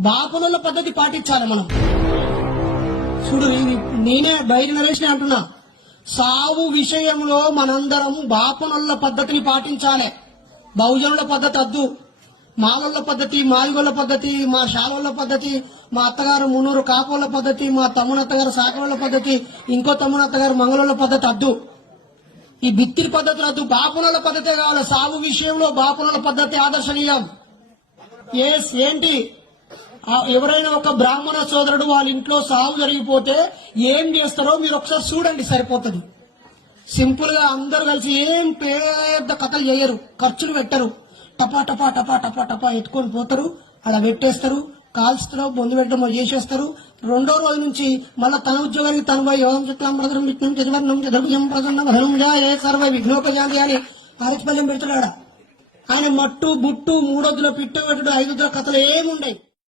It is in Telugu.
బాపనుల పద్ధతి పాటించాలి మనం. చూడు నేనే బయట నరేష్ అంటున్నా. సావు విషయంలో మనందరం బాపనుల పద్ధతిని పాటించాలి. బహుజనుల పద్ధతి వద్దు మాలల పద్ధతి మాదిగోళ్ళ పద్ధతి మా శాలోళ్ళ పద్ధతి మా అత్తగారు మున్నూరు కాపోళ్ళ పద్ధతి మా తమ్మునత్తగారు సాకరోళ్ళ పద్ధతి ఇంకో తమ్మునత్తగారు మంగళోళ్ళ పద్ధతి వద్దు ఈ బిత్తిరి పద్ధతి వద్దు బాపునల పద్ధతే కావాలి. సాగు విషయంలో బాపనుల పద్ధతి ఆదర్శనీయం. ఎస్ ఏంటి? ఎవరైనా ఒక బ్రాహ్మణ సోదరుడు వాళ్ళ ఇంట్లో సాగు జరిగిపోతే ఏం చేస్తారో మీరు ఒకసారి చూడండి సరిపోతుంది. సింపుల్గా అందరు కలిసి ఏం పెద్ద కథలు చేయరు ఖర్చులు పెట్టరు. టపా టపా టపా టపా టపా ఎత్తుకొని పోతారు అలా పెట్టేస్తారు కాల్స్తారు బొందు పెట్టడం చేసేస్తారు. రెండో రోజు నుంచి మళ్ళీ తన ఉద్యోగానికి తను పోయి యోగం చిత్రం ప్రదరం విష్ణం చదివర్ణం చదువుయం ప్రసన్నం ఏ సర్వ విఘ్నోపజాంతి అని ఆరతిపల్యం పెడతాడు ఆయన మట్టు బుట్టు మూడొద్దుల పిట్టు పెట్టుడు ఐదుద్దుల కథలు ఏముండయి.